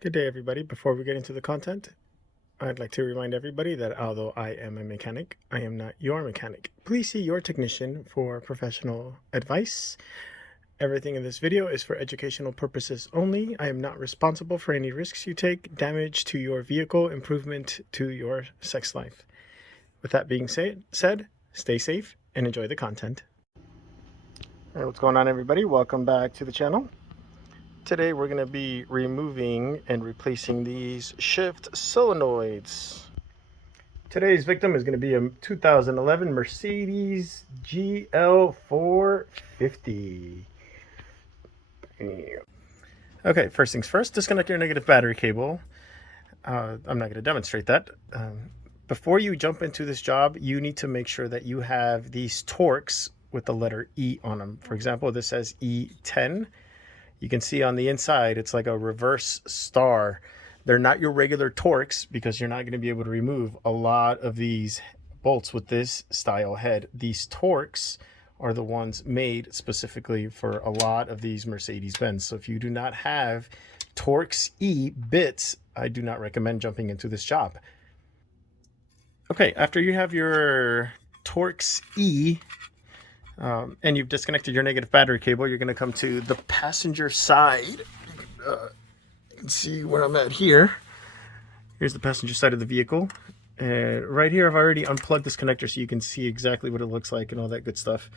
Good day, everybody. Before we get into the content, I'd like to remind everybody that although I am a mechanic, I am not your mechanic. Please see your technician for professional advice. Everything in this video is for educational purposes only. I am not responsible for any risks you take, damage to your vehicle, improvement to your sex life. With that being said, stay safe and enjoy the content. All right, what's going on, everybody? Welcome back to the channel. Today we're going to be removing and replacing these shift solenoids. Today's victim is going to be a 2011 Mercedes GL 450. Okay, first things first, disconnect your negative battery cable. I'm not going to demonstrate that. Before you jump into this job, you need to make sure that you have these Torx with the letter E on them. For example, this says E10. You can see on the inside, it's like a reverse star. They're not your regular Torx because you're not going to be able to remove a lot of these bolts with this style head. These Torx are the ones made specifically for a lot of these Mercedes-Benz. So if you do not have Torx E bits, I do not recommend jumping into this job. Okay, after you have your Torx E, and you've disconnected your negative battery cable, you're going to come to the passenger side. You can see where I'm at here. Here's the passenger side of the vehicle. And right here, I've already unplugged this connector so you can see exactly what it looks like and all that good stuff.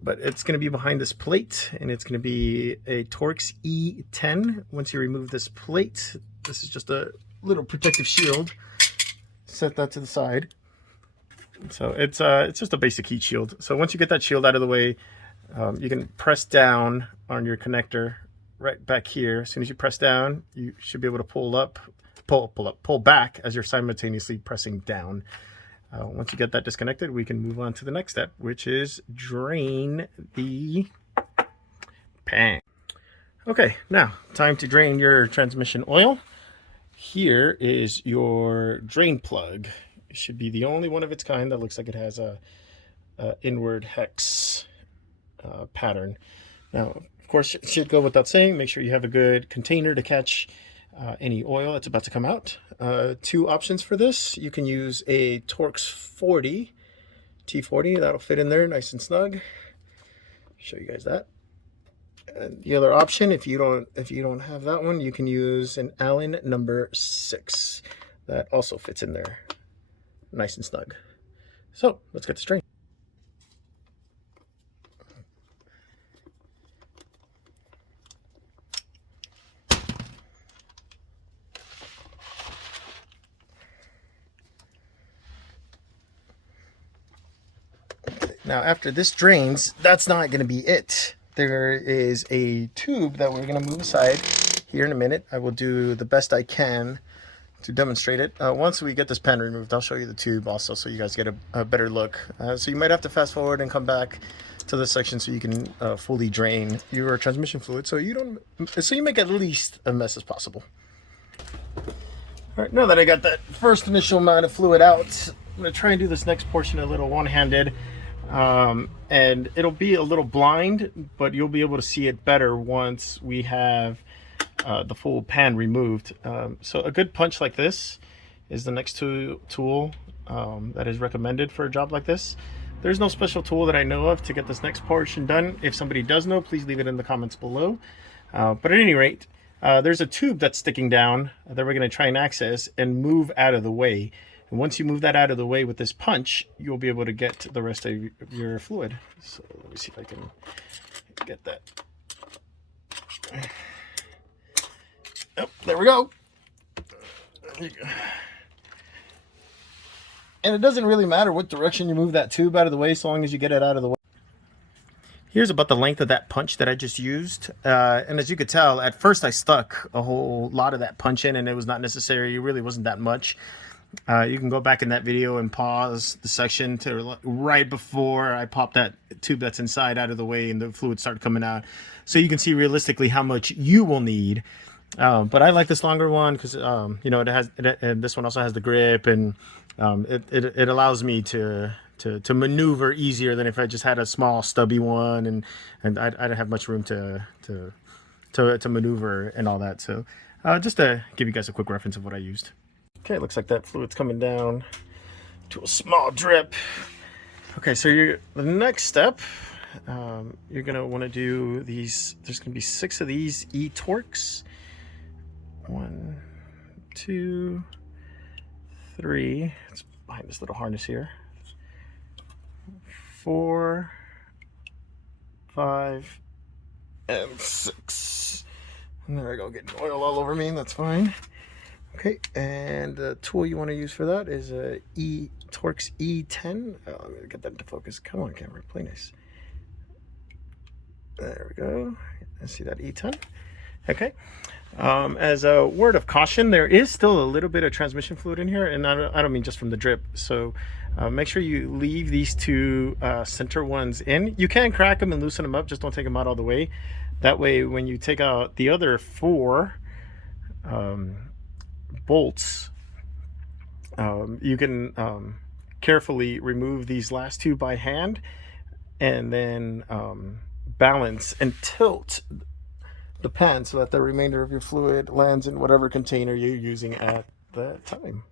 But it's going to be behind this plate, and it's going to be a Torx E10. Once you remove this plate, this is just a little protective shield. Set that to the side. So it's just a basic heat shield. So once you get that shield out of the way, you can press down on your connector right back here. As soon as you press down, you should be able to pull back as you're simultaneously pressing down. Once you get that disconnected, we can move on to the next step, which is drain the pan. Okay, now time to drain your transmission oil. Here is your drain plug. It should be the only one of its kind that looks like it has a inward hex pattern. Now, of course, it should go without saying, make sure you have a good container to catch any oil that's about to come out. Two options for this. You can use a Torx 40 T40. That'll fit in there nice and snug. Show you guys that. And the other option, if you don't have that one, you can use an Allen number 6. That also fits in there nice and snug. So let's get the drain. Now, after this drains, that's not going to be it. There is a tube that we're going to move aside here in a minute. I will do the best I can to demonstrate it. Once we get this pan removed, I'll show you the tube also so you guys get a better look. So you might have to fast forward and come back to this section so you can fully drain your transmission fluid so you make at least a mess as possible. All right, now that I got that first initial amount of fluid out, I'm going to try and do this next portion a little one-handed. And it'll be a little blind, but you'll be able to see it better once we have the full pan removed. So a good punch like this is the next tool that is recommended for a job like this. There's no special tool that I know of to get this next portion done. If somebody does know, please leave it in the comments below. But at any rate, there's a tube that's sticking down that we're going to try and access and move out of the way. And once you move that out of the way with this punch, you'll be able to get the rest of your fluid. So let me see if I can get that. Oh, there we go. And it doesn't really matter what direction you move that tube out of the way, so long as you get it out of the way. Here's about the length of that punch that I just used. And as you could tell, at first I stuck a whole lot of that punch in, and it was not necessary. It really wasn't that much. You can go back in that video and pause the section to right before I pop that tube that's inside out of the way and the fluid started coming out, so you can see realistically how much you will need. But I like this longer one because you know, and this one also has the grip, and it allows me to maneuver easier than if I just had a small stubby one, and I don't have much room to to maneuver and all that. So just to give you guys a quick reference of what I used. Okay, looks like that fluid's coming down to a small drip. Okay, so the next step, you're gonna want to do these. There's gonna be 6 of these E-Torques. 1, 2, 3. It's behind this little harness here. 4, 5, and 6. And there I go, getting oil all over me. That's fine. Okay, and the tool you want to use for that is a Torx E10. Oh, let me get that into focus. Come on, camera, play nice. There we go. I see that E10. Okay. As a word of caution, there is still a little bit of transmission fluid in here, and I don't mean just from the drip. So make sure you leave these 2 center ones in. You can crack them and loosen them up, just don't take them out all the way. That way, when you take out the other 4 bolts, you can carefully remove these last 2 by hand, and then balance and tilt the pan so that the remainder of your fluid lands in whatever container you're using at the time.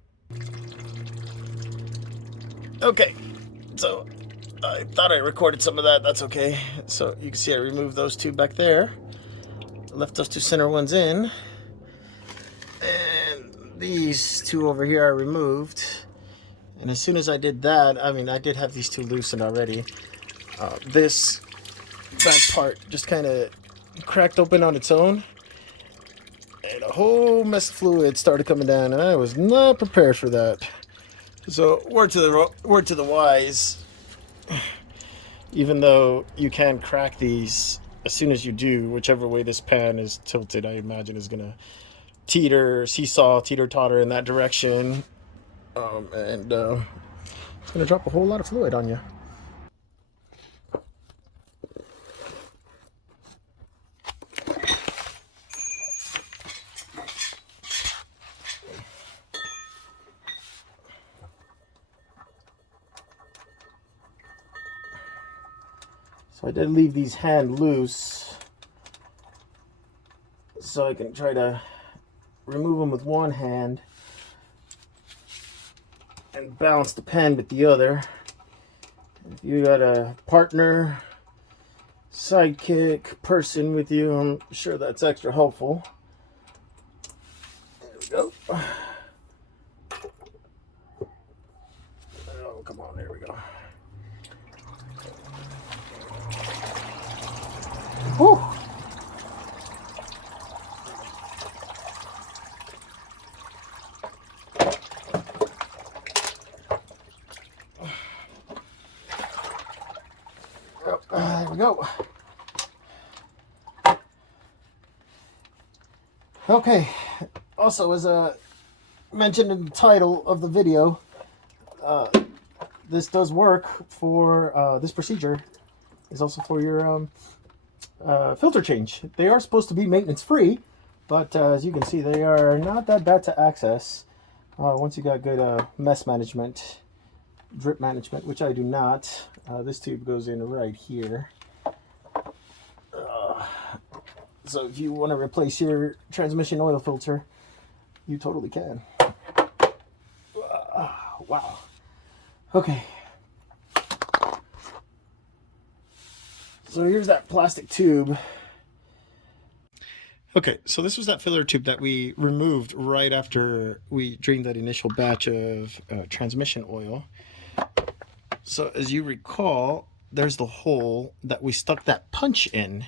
Okay, so I thought I recorded some of that. That's okay. So you can see I removed those 2 back there, left those 2 center ones in, and these 2 over here I removed. And as soon as I did that, I mean, I did have these 2 loosened already. This back part just kind of cracked open on its own, and a whole mess of fluid started coming down, and I was not prepared for that. So word to the wise, even though you can crack these, as soon as you do, whichever way this pan is tilted, I imagine is gonna teeter-totter in that direction, and it's gonna drop a whole lot of fluid on you. So I did leave these hand loose so I can try to remove them with one hand and balance the pen with the other. If you got a partner, sidekick, person with you, I'm sure that's extra helpful. There we go. Oh, come on, there we go. Whew. There we go. Okay, also as mentioned in the title of the video, this does work for this procedure is also for your filter change. They are supposed to be maintenance free, but as you can see, they are not that bad to access once you got good mess management, drip management, which I do not. This tube goes in right here. So if you want to replace your transmission oil filter, you totally can. Wow. Okay. So here's that plastic tube. Okay, so this was that filler tube that we removed right after we drained that initial batch of transmission oil. So as you recall, there's the hole that we stuck that punch in.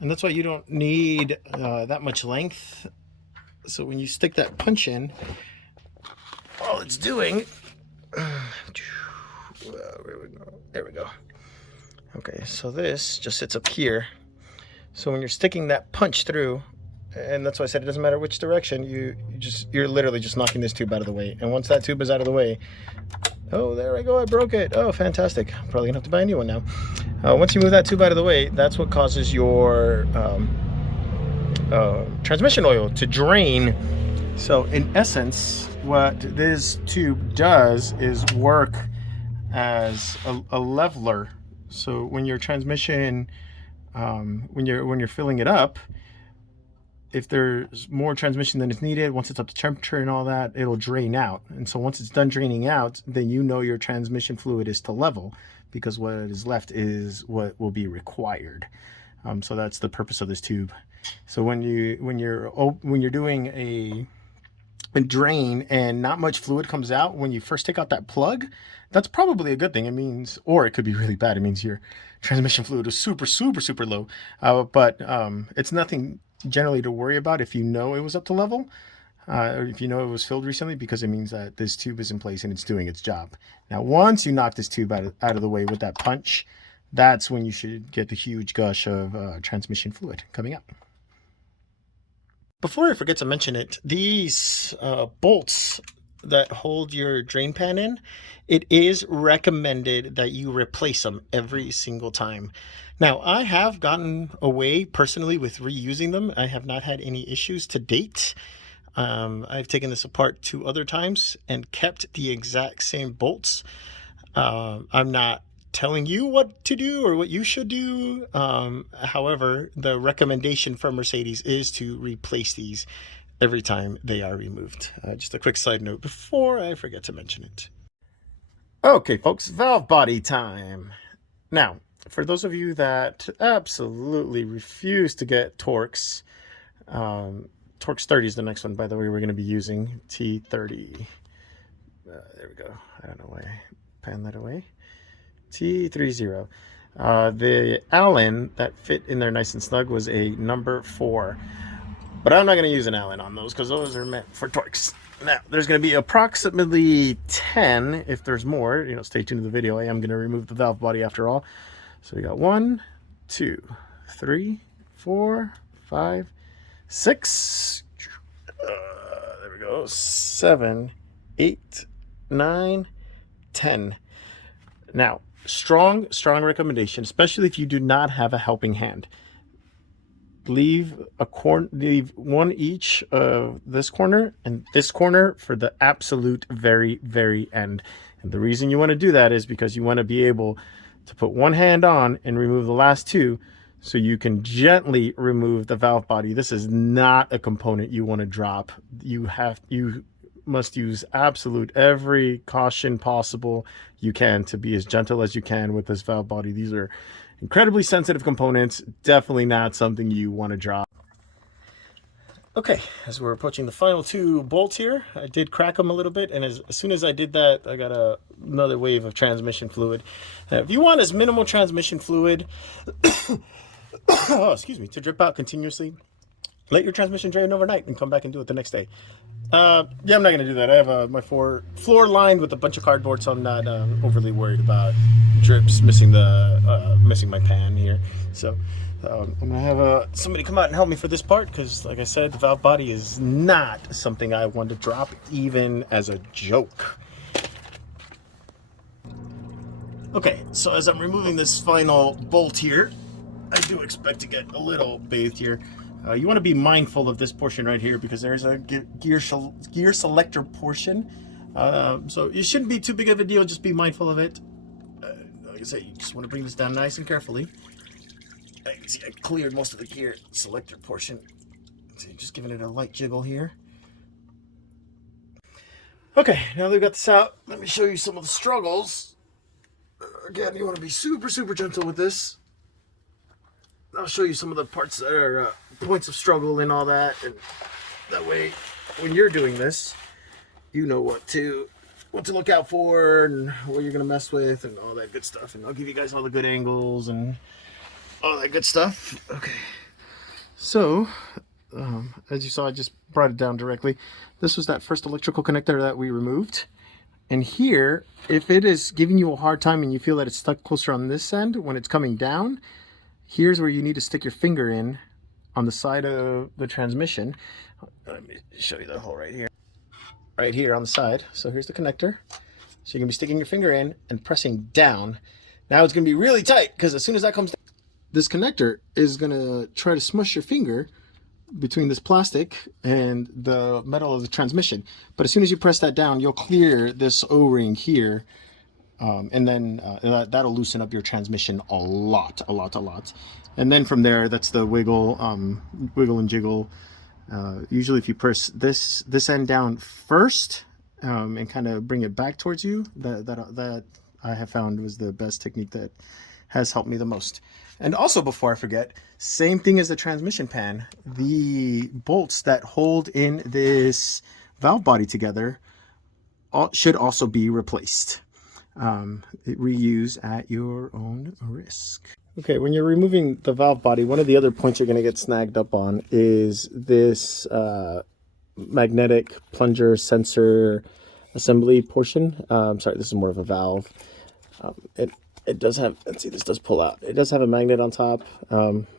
And that's why you don't need that much length. So when you stick that punch in, all it's doing, there we go. Okay, so this just sits up here. So when you're sticking that punch through, and that's why I said it doesn't matter which direction, you're literally just knocking this tube out of the way. And once that tube is out of the way, oh, there I go, I broke it. Oh, fantastic. I'm probably gonna have to buy a new one now. Once you move that tube out of the way, that's what causes your transmission oil to drain. So in essence, what this tube does is work as a leveler. So when your transmission, when you're filling it up, if there's more transmission than is needed, once it's up to temperature and all that, it'll drain out. And so once it's done draining out, then you know your transmission fluid is to level, because what is left is what will be required. So that's the purpose of this tube. So when you're doing a drain and not much fluid comes out when you first take out that plug, that's probably a good thing. It means, or it could be really bad. It means your transmission fluid is super low. But it's nothing generally to worry about if you know it was up to level, or if you know it was filled recently, because it means that this tube is in place and it's doing its job. Now, once you knock this tube out of the way with that punch, that's when you should get the huge gush of transmission fluid coming out. Before I forget to mention it, these bolts that hold your drain pan in, it is recommended that you replace them every single time. Now, I have gotten away personally with reusing them. I have not had any issues to date. I've taken this apart 2 other times and kept the exact same bolts. I'm not telling you what to do or what you should do. However, the recommendation from Mercedes is to replace these every time they are removed. Just a quick side note before I forget to mention it. Okay, folks, valve body time. Now, for those of you that absolutely refuse to get Torx, Torx 30 is the next one, by the way, we're going to be using T30. There we go. I don't know why I panned that away. T30. The Allen that fit in there nice and snug was a number 4. But I'm not going to use an Allen on those because those are meant for Torx. Now, there's going to be approximately 10, if there's more. Stay tuned to the video. I am going to remove the valve body after all. So we got 1, 2, 3, 4, 5, 6. There we go. 7, 8, 9, 10. Now, strong recommendation, especially if you do not have a helping hand. Leave one each of this corner and this corner for the absolute very end. And the reason you want to do that is because you want to be able to put one hand on and remove the last 2, so you can gently remove the valve body. This is not a component you want to drop. You must use absolute every caution possible you can to be as gentle as you can with this valve body. These are incredibly sensitive components. Definitely not something you want to drop. Okay, as we're approaching the final 2 bolts here, I did crack them a little bit, and as soon as I did that, I got another wave of transmission fluid. If you want as minimal transmission fluid to drip out continuously, let your transmission drain overnight and come back and do it the next day. Yeah, I'm not going to do that. I have my floor lined with a bunch of cardboard, so I'm not overly worried about drips missing my pan here. So I'm going to have somebody come out and help me for this part, because like I said, the valve body is not something I want to drop even as a joke. Okay, so as I'm removing this final bolt here, I do expect to get a little bathed here. You want to be mindful of this portion right here, because there's a gear selector portion. So it shouldn't be too big of a deal. Just be mindful of it. Like I said, you just want to bring this down nice and carefully. I can see I cleared most of the gear selector portion. So just giving it a light jiggle here. Okay, now that we've got this out, let me show you some of the struggles. Again, you want to be super gentle with this. I'll show you some of the parts that are points of struggle and all that, and that way when you're doing this, you know what to look out for and what you're gonna mess with and all that good stuff. And I'll give you guys all the good angles and all that good stuff. Okay, so as you saw, I just brought it down directly. This was that first electrical connector that we removed. And here, if it is giving you a hard time and you feel that it's stuck closer on this end when it's coming down, here's where you need to stick your finger in on the side of the transmission. Let me show you the hole right here. Right here on the side. So here's the connector. So you're going to be sticking your finger in and pressing down. Now it's going to be really tight, because as soon as that comes down, this connector is going to try to smush your finger between this plastic and the metal of the transmission. But as soon as you press that down, you'll clear this O-ring here. And then that'll loosen up your transmission a lot. And then from there, that's the wiggle and jiggle Usually if you press this end down first and kind of bring it back towards you, that I have found was the best technique that has helped me the most. And also, before I forget, same thing as the transmission pan, the bolts that hold in this valve body together should also be replaced. Reuse at your own risk. Okay, when you're removing the valve body, one of the other points you're going to get snagged up on is this magnetic plunger sensor assembly portion. Sorry, this is more of a valve. It does have, let's see, this does pull out. It does have a magnet on top.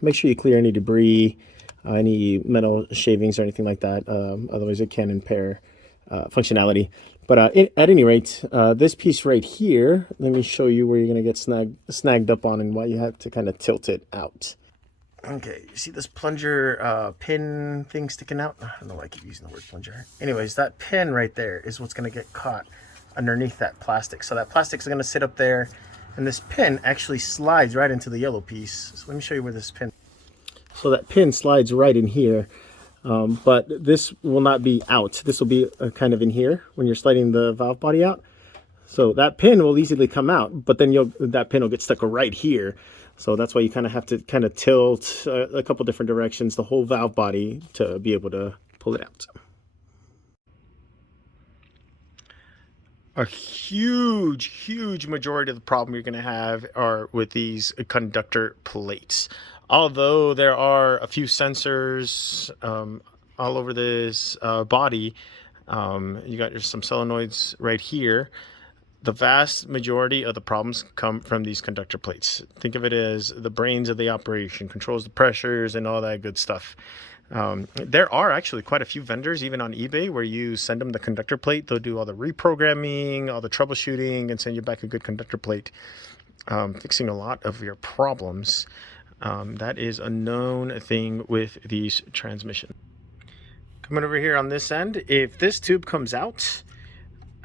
Make sure you clear any debris, any metal shavings or anything like that. Otherwise it can impair functionality. But at any rate, this piece right here, let me show you where you're going to get snagged up on and why you have to kind of tilt it out. Okay, you see this plunger pin thing sticking out? I don't know why I keep using the word plunger. Anyways, that pin right there is what's going to get caught underneath that plastic. So that plastic is going to sit up there, and this pin actually slides right into the yellow piece. So let me show you where this pin... So that pin slides right in here. But this will not be out. This will be kind of in here when you're sliding the valve body out. So that pin will easily come out, but then that pin will get stuck right here. So that's why you kind of have to kind of tilt a couple different directions, the whole valve body, to be able to pull it out. A huge majority of the problem you're going to have are with these conductor plates. Although there are a few sensors all over this body, you got some solenoids right here. The vast majority of the problems come from these conductor plates. Think of it as the brains of the operation, controls the pressures and all that good stuff. There are actually quite a few vendors, even on eBay, where you send them the conductor plate. They'll do all the reprogramming, all the troubleshooting, and send you back a good conductor plate, fixing a lot of your problems. That is a known thing with these transmissions. Coming over here on this end, if this tube comes out,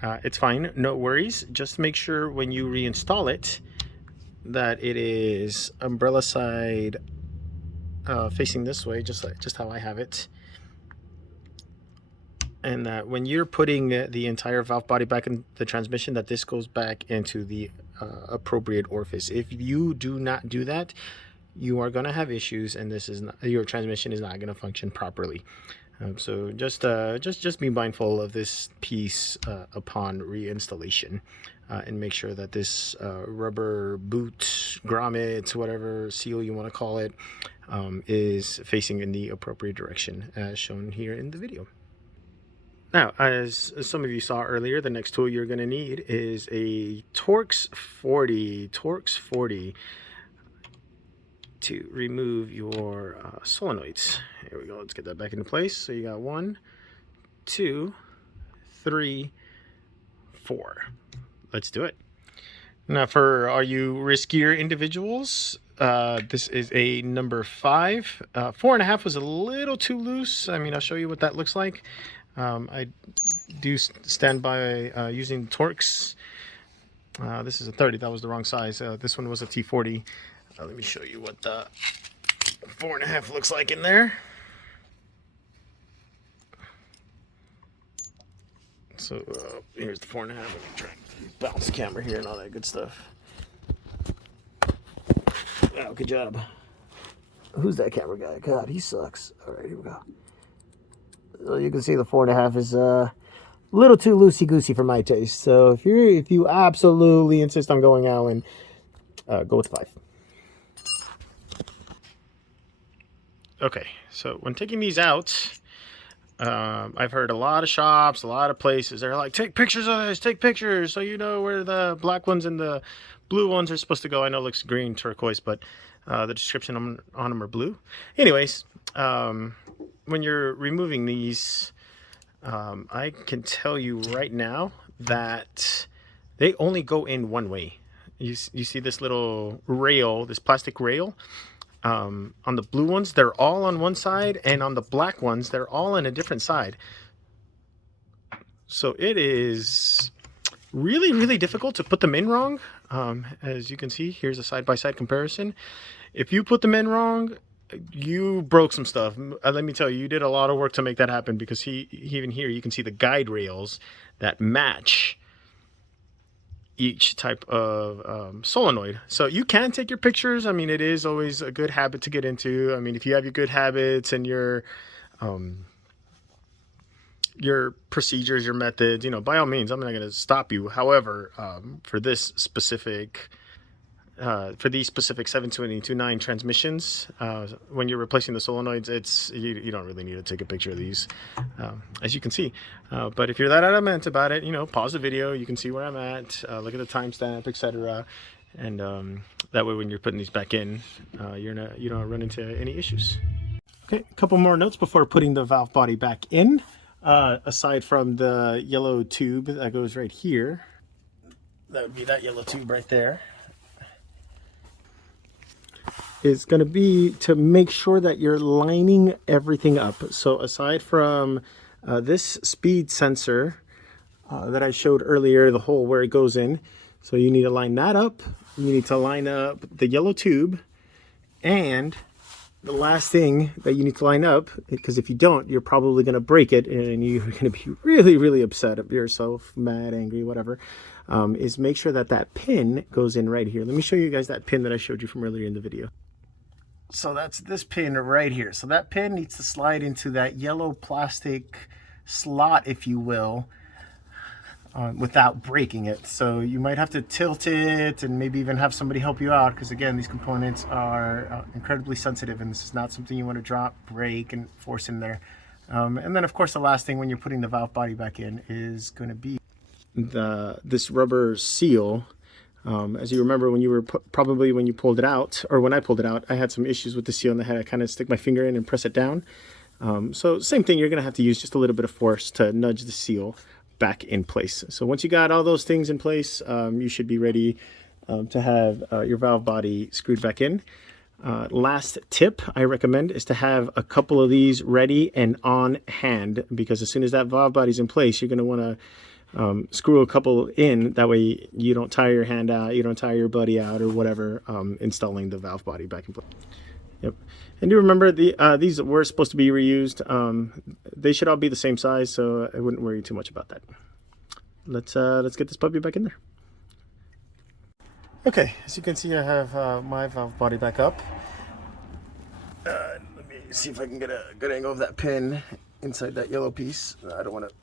it's fine, no worries. Just make sure when you reinstall it that it is umbrella side facing this way, just how I have it, and that when you're putting the entire valve body back in the transmission, that this goes back into the appropriate orifice. If you do not do that, you are going to have issues, and your transmission is not going to function properly. So just be mindful of this piece upon reinstallation, and make sure that this rubber boot, grommet, whatever seal you want to call it, is facing in the appropriate direction as shown here in the video. Now, as some of you saw earlier, the next tool you're going to need is a Torx 40 to remove your solenoids. Here we go. Let's get that back into place. So you got 1, 2, 3, 4. Let's do it. Now, for all you riskier individuals, this is a number 5. 4.5 was a little too loose. I mean, I'll show you what that looks like. I do stand by using Torx. This is a 30. That was the wrong size. This one was a T40. Let me show you what the 4.5 looks like in there. So here's the 4.5. Let me try and bounce the camera here and all that good stuff. Oh, good job. Who's that camera guy? God, he sucks. All right, here we go. So you can see the 4.5 is a little too loosey-goosey for my taste. So if you absolutely insist on going Allen, go with 5. Okay, so when taking these out, I've heard a lot of shops, a lot of places, they're like, take pictures of this, take pictures, so you know where the black ones and the blue ones are supposed to go. I know it looks green, turquoise, but the description on them are blue. Anyways, when you're removing these, I can tell you right now that they only go in one way. You see this little rail, this plastic rail? On the blue ones, they're all on one side, and on the black ones, they're all on a different side. So it is really difficult to put them in wrong. As you can see, here's a side-by-side comparison. If you put them in wrong, you broke some stuff. Let me tell you, you did a lot of work to make that happen, because even here you can see the guide rails that match each type of solenoid. So you can take your pictures. I mean, it is always a good habit to get into. I mean, if you have your good habits and your procedures, your methods, you know, by all means, I'm not going to stop you. However, for this specific for these specific 72029 transmissions, when you're replacing the solenoids, you don't really need to take a picture of these, as you can see. But if you're that adamant about it, you know, pause the video. You can see where I'm at, look at the timestamp, etc. And that way, when you're putting these back in, you don't run into any issues. Okay, a couple more notes before putting the valve body back in. Aside from the yellow tube that goes right here, that would be that yellow tube right there, is going to be to make sure that you're lining everything up. So aside from this speed sensor that I showed earlier, the hole where it goes in, so you need to line that up. You need to line up the yellow tube, and the last thing that you need to line up, because if you don't, you're probably going to break it and you're going to be really, really upset at yourself, mad, angry, whatever, is make sure that that pin goes in right here. Let me show you guys that pin that I showed you from earlier in the video. So that's this pin right here. So that pin needs to slide into that yellow plastic slot, if you will, without breaking it. So you might have to tilt it and maybe even have somebody help you out, because again, these components are incredibly sensitive, and this is not something you want to drop, break, and force in there. And then of course, the last thing when you're putting the valve body back in is going to be this rubber seal. As you remember, when you were probably when you pulled it out, or when I pulled it out, I had some issues with the seal in the head. I kind of stick my finger in and press it down. So same thing, you're going to have to use just a little bit of force to nudge the seal back in place. So once you got all those things in place, you should be ready to have your valve body screwed back in. Last tip I recommend is to have a couple of these ready and on hand, because as soon as that valve body's in place, you're going to want to screw a couple in. That way you don't tire your hand out, you don't tire your buddy out, or whatever, installing the valve body back in place. Yep. And do remember, these were supposed to be reused. They should all be the same size, so I wouldn't worry too much about that. Let's get this puppy back in there. Okay, as you can see, I have my valve body back up. Let me see if I can get a good angle of that pin inside that yellow piece. I don't want to.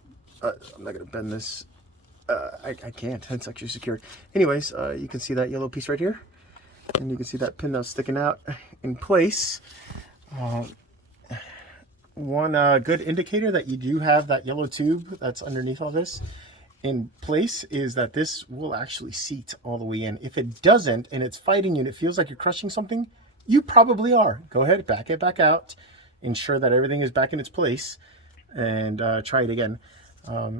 I'm not going to bend this. I can't. It's actually secured. Anyways, you can see that yellow piece right here. And you can see that pin now sticking out in place. One good indicator that you do have that yellow tube that's underneath all this in place is that this will actually seat all the way in. If it doesn't, and it's fighting you and it feels like you're crushing something, you probably are. Go ahead, back it back out. Ensure that everything is back in its place, and try it again.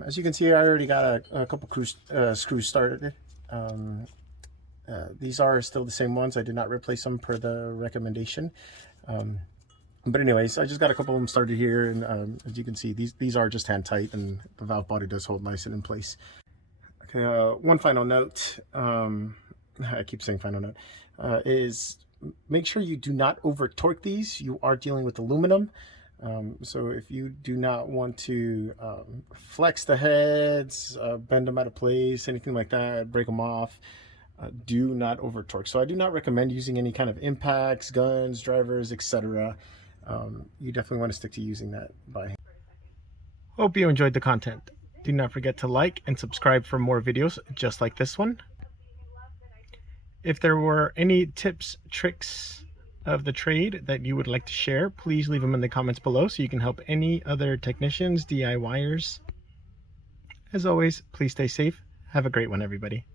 As you can see, I already got a couple screws started. These are still the same ones. I did not replace them per the recommendation. But anyways, I just got a couple of them started here, and as you can see, these are just hand tight, and the valve body does hold nice and in place. Okay, one final note, I keep saying final note, is make sure you do not over torque these. You are dealing with aluminum. So if you do not want to flex the heads, bend them out of place, anything like that, break them off, do not over torque. So I do not recommend using any kind of impacts, guns, drivers, etc. You definitely want to stick to using that by hand. Hope you enjoyed the content. Do not forget to like and subscribe for more videos just like this one. If there were any tips, tricks of the trade that you would like to share, please leave them in the comments below so you can help any other technicians, DIYers. As always, please stay safe. Have a great one, everybody.